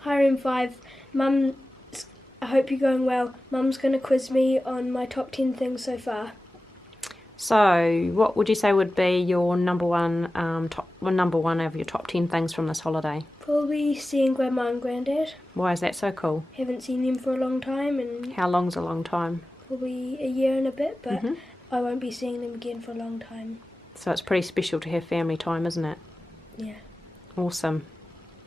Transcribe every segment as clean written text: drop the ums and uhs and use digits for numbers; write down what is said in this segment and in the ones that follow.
Hi Room 5. Mum, I hope you're going well. Mum's going to quiz me on my top 10 things so far. So, what would you say would be your number one of your top 10 things from this holiday? Probably seeing Grandma and Granddad. Why is that so cool? Haven't seen them for a long time, and How long's a long time? probably a year and a bit, but I won't be seeing them again for a long time. So it's pretty special to have family time, isn't it? Yeah. Awesome.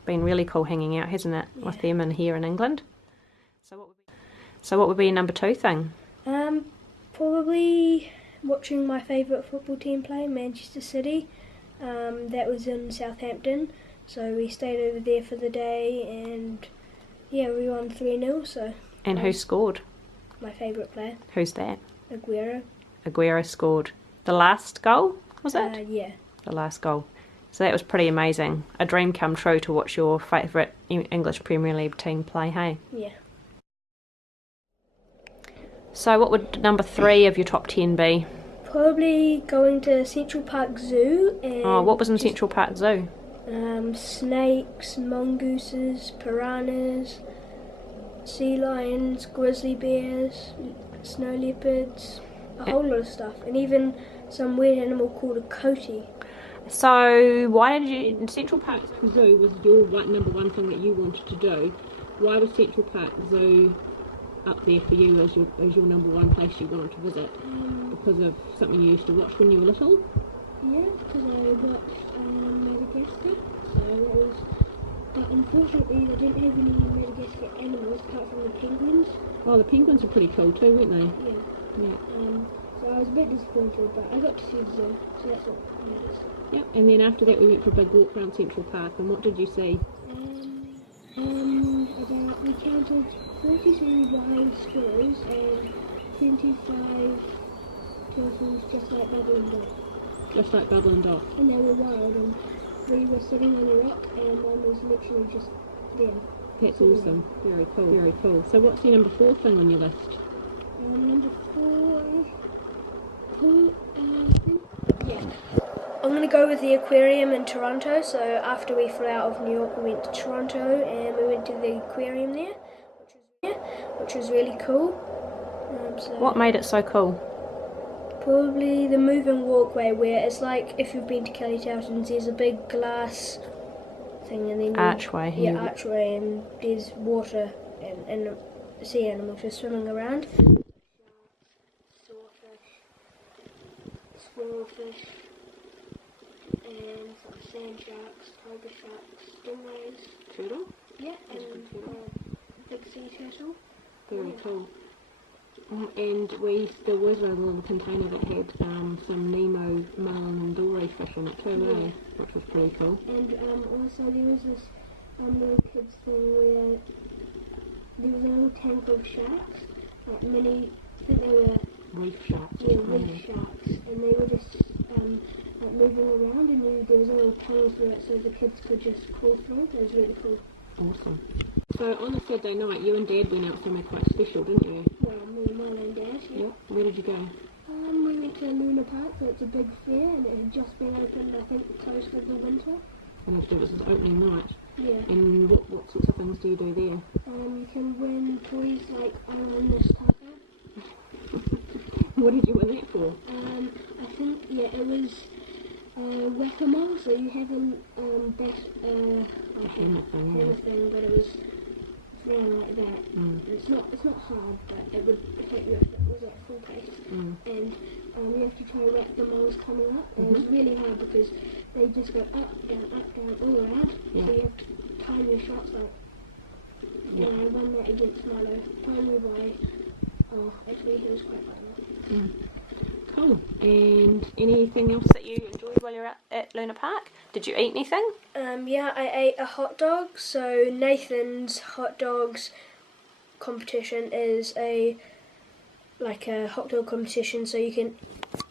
Been really cool hanging out, hasn't it, with them and here in England? So what would be your number 2 thing? Probably watching my favourite football team play, Manchester City. That was in Southampton, so we stayed over there for the day, and yeah, we won 3-0. So. And who scored? My favourite player. Who's that? Aguero. Aguero scored the last goal, was it? Yeah. The last goal. So that was pretty amazing. A dream come true to watch your favourite English Premier League team play, hey? Yeah. So what would number 3 of your top 10 be? Probably going to Central Park Zoo. And what was in Central Park Zoo? Snakes, mongooses, piranhas, sea lions, grizzly bears, snow leopards, a whole lot of stuff. And even some weird animal called a coati. So why did you... Central Park Zoo was your number 1 thing that you wanted to do. Why was Central Park Zoo up there for you as your number 1 place you wanted to visit? Because of something you used to watch when you were little? Yeah, because I watched Madagascar. So it was... But unfortunately they didn't have any Madagascar animals apart from the penguins. Oh, the penguins were pretty cool too, weren't they? Yeah. So I was a bit disappointed, but I got to see the zoo, so that's what matters. Yep, and then after that we went for a big walk around Central Park, and what did you see? We counted 43 wild squirrels and 25 turtles, just like Bubble and Dot. Just like Bubble and Dot. And they were wild, and we were sitting on a rock, and one was literally just there. That's awesome. Very cool. Very cool. So what's your number 4 thing on your list? Number 4... yeah. I'm going to go with the aquarium in Toronto. So after we flew out of New York, we went to Toronto and we went to the aquarium there, which was really cool. What made it so cool? Probably the moving walkway, where it's like if you've been to Kelly Townsend's, there's a big glass thing and then archway. Yeah, archway, and there's water and sea animals just swimming around. Swordfish, and some sand sharks, tiger sharks, stingrays. Turtle? Yeah, and big sea turtle. Very cool. And there was a little container that had some Nemo, marlin and dory fish in it too, which was pretty cool. And also there was this little kids thing where there was a little tank of sharks, like mini, I think they were reef sharks. Yeah, reef sharks, and they were just like moving around, and there was a little tunnel through it so the kids could just crawl through. It was really cool. Awesome. So on a Saturday night, you and Dad went out somewhere quite special, didn't you? Yeah, me, Mum and Dad. Yeah. Where did you go? We went to Luna Park, so it's a big fair, and it had just been opened, I think, close for the winter. And it was opening night. Yeah. And what sorts of things do you do there? You can win toys like I won this tiger. What did you win that for? I think, yeah, it was whack-a-mole, so you have a hammer thing, but it was round like that. It's not hard, but it would hit you if it was at full pace. And you have to try and whack the moles coming up, and it was really hard because they just go up, down, all around. So you have to time your shots like. And I won that against Milo. Time by, actually he was quite fun. Cool. And anything else that you enjoyed while you were at Luna Park? Did you eat anything? Yeah, I ate a hot dog. So Nathan's hot dogs competition is a hot dog competition. So you can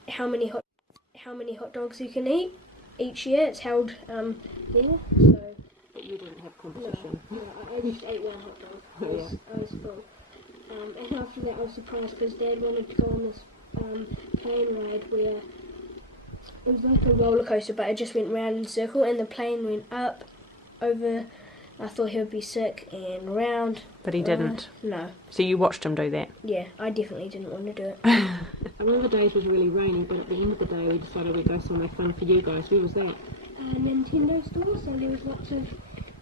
how many hot dogs you can eat each year. It's held there. So. But you didn't have competition. No, I just ate one hot dog. I was full. And after that, I was surprised because Dad wanted to go on this plane ride where it was like a roller coaster, but it just went round in a circle, and the plane went up over I thought he would be sick and round. But he didn't. No. So you watched him do that? Yeah, I definitely didn't want to do it. One of the days was really rainy, but at the end of the day we decided we'd go somewhere fun for you guys. Where was that? Nintendo store, so there was lots of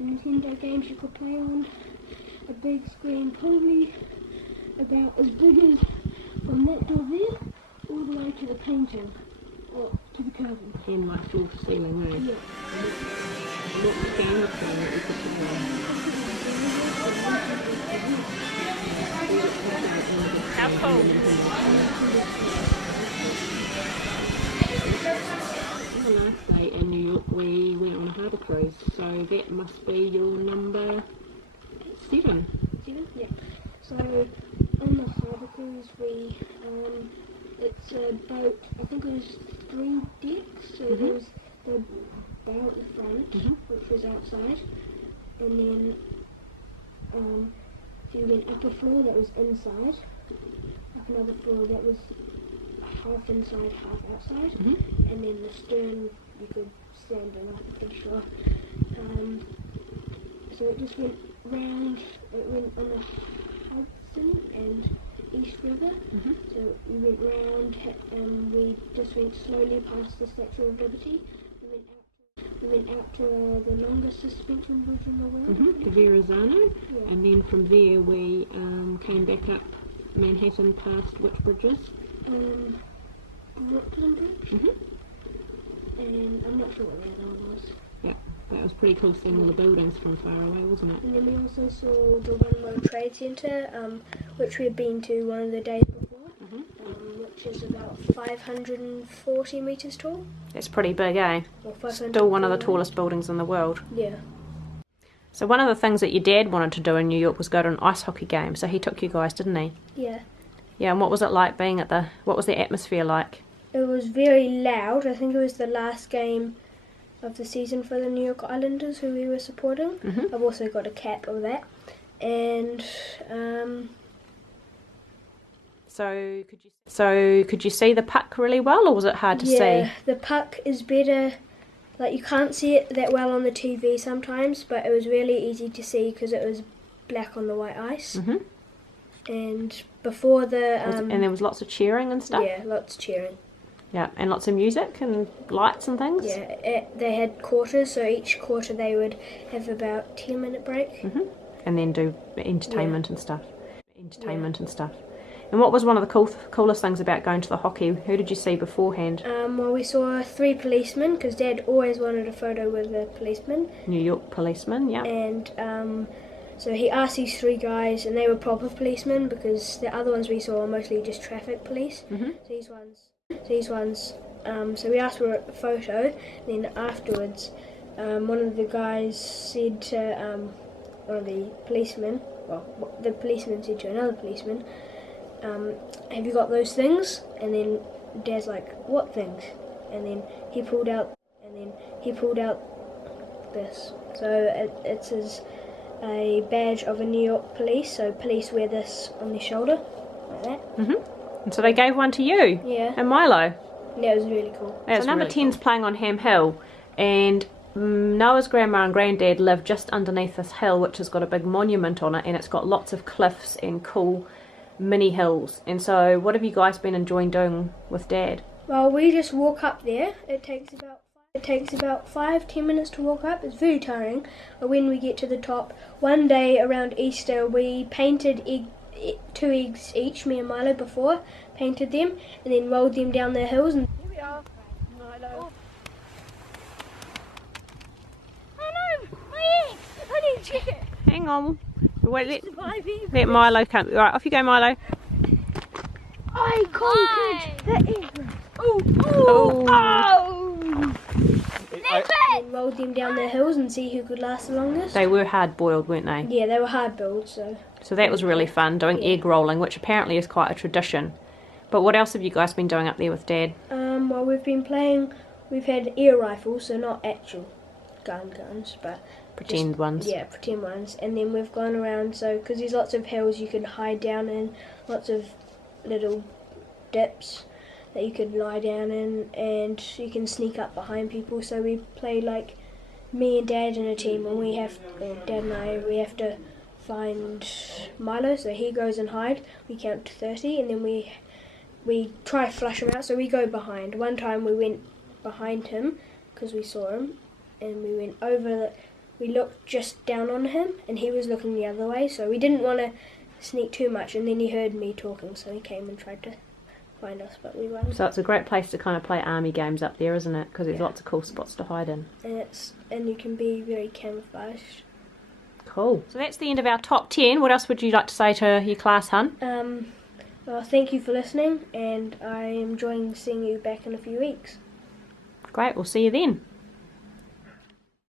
Nintendo games you could play on a big screen, probably about as big as from that door there all the way to the painting, or to the curtain. And like floor to ceiling, right? Yeah. What game was playing that you could play on? How cool! On the last day in New York we went on a harbour cruise, so that must be your number 7. 7? Yeah. So on the harbour cruise it's a boat, I think it was 3 decks, so there was the bow at the front, which was outside, and then if you went up a floor that was inside, up another floor that was half inside, half outside, and then the stern you could stand on, I'm pretty sure. So it just went round, it went on the Hudson and East River, so we went round and we just went slowly past the Statue of Liberty. We went out to the longest suspension bridge in the world. The Verrazano, Yeah. and then from there we came back up Manhattan past which bridges? Brooklyn Bridge, and I'm not sure what the other one was. Yeah, that was pretty cool seeing all the buildings from far away, wasn't it? And then we also saw the One World Trade Center, which we had been to one of the days before, which is about 540 metres tall. That's pretty big, eh? Or 500 Still one of the tallest buildings in the world. Yeah. So one of the things that your dad wanted to do in New York was go to an ice hockey game, so he took you guys, didn't he? Yeah. Yeah, and what was it like being at what was the atmosphere like? It was very loud. I think it was the last game of the season for the New York Islanders who we were supporting. I've also got a cap of that. And So could you see the puck really well, or was it hard to see? yeah, the puck is better. Like, you can't see it that well on the TV sometimes, but it was really easy to see because it was black on the white ice. And before the And there was lots of cheering and stuff? yeah, lots of cheering. Yeah, and lots of music and lights and things? Yeah, they had quarters, so each quarter they would have about 10-minute break. And then do entertainment and stuff. And what was one of the coolest things about going to the hockey? Who did you see beforehand? Well, we saw 3 policemen because Dad always wanted a photo with a policeman. New York policemen, yeah. And so he asked these 3 guys, and they were proper policemen because the other ones we saw were mostly just traffic police. So we asked for a photo. Then afterwards, one of the guys said to one of the policemen, well, the policeman said to another policeman, have you got those things? And then Dad's like, what things? And then he pulled out this. So it says a badge of a New York police. So police wear this on their shoulder, like that. And so they gave one to you? Yeah. And Milo? Yeah, it was really cool. So number 10's playing on Ham Hill, and Noah's grandma and granddad live just underneath this hill, which has got a big monument on it, and it's got lots of cliffs and cool mini hills. And so what have you guys been enjoying doing with Dad? Well, we just walk up there. It takes about 5-10 minutes to walk up. It's very tiring. But when we get to the top, one day around Easter, we painted 2 eggs each, me and Milo before, painted them, and then rolled them down the hills. And here we are, Milo. Oh no, my egg! I need to check it. Hang on. Wait, let Milo come. Right, off you go, Milo. I conquered the egg. And rolled them down the hills and see who could last the longest. They were hard boiled, weren't they? Yeah, they were hard boiled, so. So that was really fun, doing egg rolling, which apparently is quite a tradition. But what else have you guys been doing up there with Dad? Well, we've had air rifles, so not actual guns, but Pretend ones. Yeah, pretend ones. And then we've gone around, so, because there's lots of hills you can hide down in, lots of little dips that you could lie down in, and you can sneak up behind people. So we played like me and Dad in a team, and Dad and I, we have to find Milo, so he goes and hide. We count to 30, and then we try to flush him out, so we go behind. One time we went behind him, because we saw him, and we went we looked just down on him, and he was looking the other way, so we didn't want to sneak too much, and then he heard me talking, so he came and tried to find us, but we won. So it's a great place to kind of play army games up there, isn't it? Because there's lots of cool spots to hide in. And you can be very camouflaged. Cool. So that's the end of our top 10. What else would you like to say to your class, hun? Well, thank you for listening, and I am enjoying seeing you back in a few weeks. Great, we'll see you then.